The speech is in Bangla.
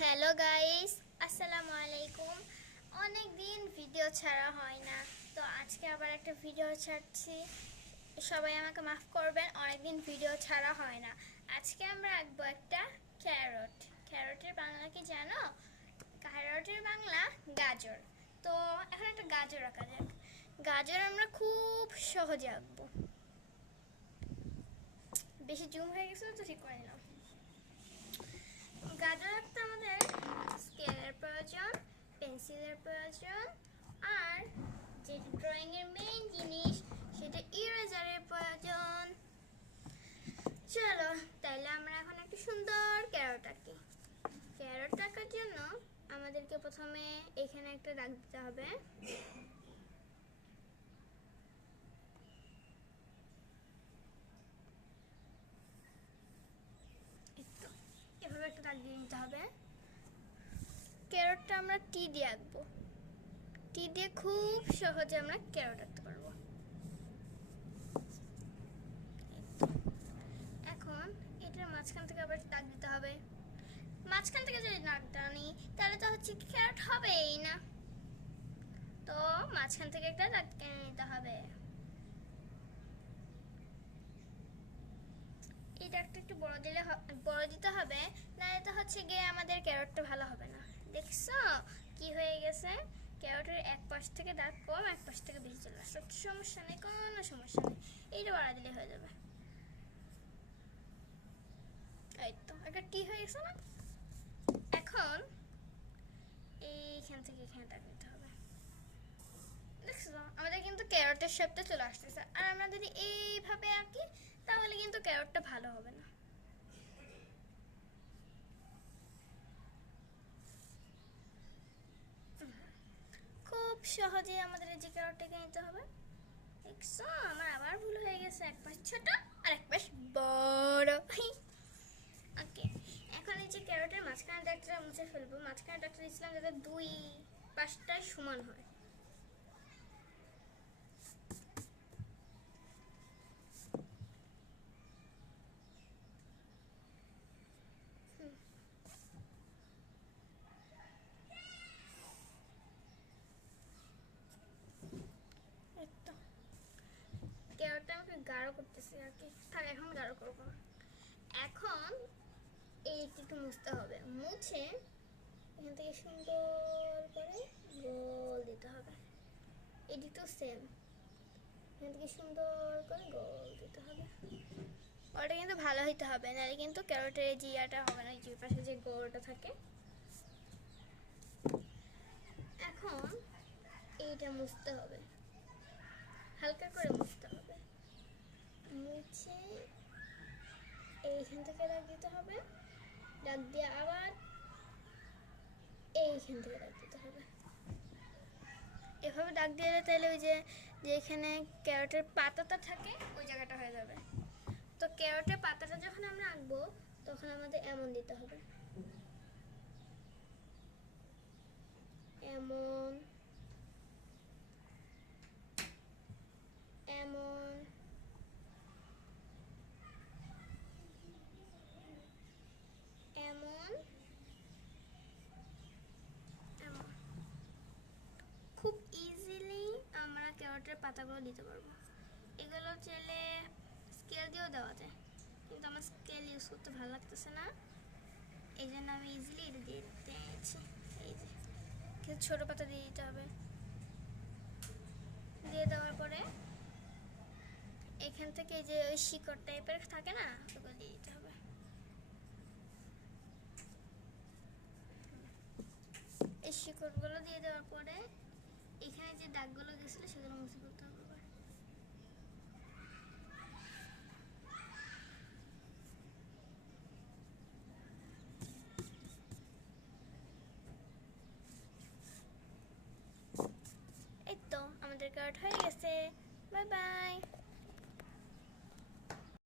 হ্যালো গাইস, আসসালামু আলাইকুম। অনেক দিন ভিডিও ছাড়া হয় না, তো আজকে আবার একটা ভিডিও ছাড়ছি। সবাই আমাকে মাফ করবেন, অনেক দিন ভিডিও ছাড়া হয় না। আজকে আমরা আঁকবো একটা ক্যারট। ক্যারটের বাংলা কি জানো? ক্যারটের বাংলা গাজর। তো এখন একটা গাজর আঁকা যাক। গাজর আমরা খুব সহজে আঁকবো। বেশি জুম হয়ে গেছে তো ঠিক করে নিলাম। গাজর আঁকতে আমাদের স্কেলের প্রয়োজন, পেন্সিলের প্রয়োজন, আর যে ড্রয়িং এর মেইন জিনিস সেটা ইরেজারের প্রয়োজন। চলো তাহলে আমরা এখন একটা সুন্দর ক্যারট আঁকি। ক্যারট আঁকার জন্য আমাদেরকে প্রথমে এখানে একটা দাগ দিতে হবে। এভাবে একটা দাগ দিয়ে নিতে হবে। ক্যারটটা আমরা টি দিয়ে আঁকবো। টি দিয়ে খুব সহজে আমরা ক্যারট আঁকতে পারবো। এখন এটার মাঝখান থেকে আবার দাগ দিতে হবে। মাঝখান থেকে যদি দাগ টানি তাহলে তো হচ্ছে ক্যারট হবেই না, তো মাঝখান থেকে একটা দাগ টেনে নিতে হবে। এই দাগটা একটু বড় দিতে হবে, নাহলে তো হচ্ছে গিয়ে আমাদের ক্যারটটা ভালো হবে না। দেখছো কি হয়ে গেছে? ক্যারটের এক পাশ থেকে দাগ কম, এক পাশ থেকে বেশি চলে আসছে। সমস্যা নেই, কোনো সমস্যা নেই, এইটা বাড়া দিলে হয়ে যাবে। এই তো একটা টি হয়ে গেছে না? এখন এইখান থেকে এখানে দাগ দিতে হবে। দেখছো আমাদের কিন্তু ক্যারটের শেপটা চলে আসতেছে। আর আমরা যদি এইভাবে আঁকি তাহলে কিন্তু ক্যারটটা ভালো হবে না। খুব সহজে আমাদের এই যে ক্যারটটাকে নিতে হবে। দেখছো আমার আবার ভুল হয়ে গেছে, এক পাশ ছোট আর এক পাশ বড়। ওকে, এখন এই যে ক্যারটের মাঝখানে দাগটা মুছে ফেলবো। মাঝখানে দাগটা দিয়েছিলাম যাতে দুই পাশটাই সমান হয়। ক্যারটটা আমাকে গাঢ় করতেছি আর কি, থাক এখন গাঢ় করবো না। এখন এইটা একটু মুছতে হবে। মুছে এখান থেকে সুন্দর করে গোল দিতে হবে। এদিকেও সেম, এখান থেকে সুন্দর করে গোল দিতে হবে। ওটা কিন্তু ভালো হইতে হবে, নাহলে কিন্তু ক্যারটের এই জিয়াটা হবে না, যে পাশে যে গোলটা থাকে। এখন এইটা মুছতে হবে, হালকা করে মুছতে হবে। মুছে এইখান থেকে দাগ দিতে হবে। দাগ দিয়ে আবার এইখান থেকে দাগ দিতে হবে। এভাবে দাগ দিয়ে তাহলে ওই যে যেখানে ক্যারটের পাতাটা থাকে ওই জায়গাটা হয়ে যাবে। তো ক্যারটের পাতাটা যখন আমরা আঁকবো তখন আমাদের এমন দিতে হবে, এমন এমন এমন এমন। খুব ইজিলি আমরা ক্যারটের পাতাগুলো দিতে পারবো। এগুলো চাইলে স্কেল দিয়েও দেওয়া যায়, কিন্তু আমার স্কেল ইউজ করতে ভালো লাগতেছে না, এই জন্য আমি ইজিলি এটা দিয়ে দিয়েছি। এই যে কিছু ছোটো পাতা দিয়ে দিতে হবে। দিয়ে দেওয়ার পরে এখান থেকে এই যে ওই শিকড় টাইপের থাকে না, ওগুলো দিয়ে দিতে হবে। এই শিকড়গুলো দিয়ে দেওয়ার পরে এখানে যে দাগগুলো গেছিলো সেগুলো মুছে ফেলতে হবে। এই তো আমাদের কার্ড হয়ে গেছে। Bye bye.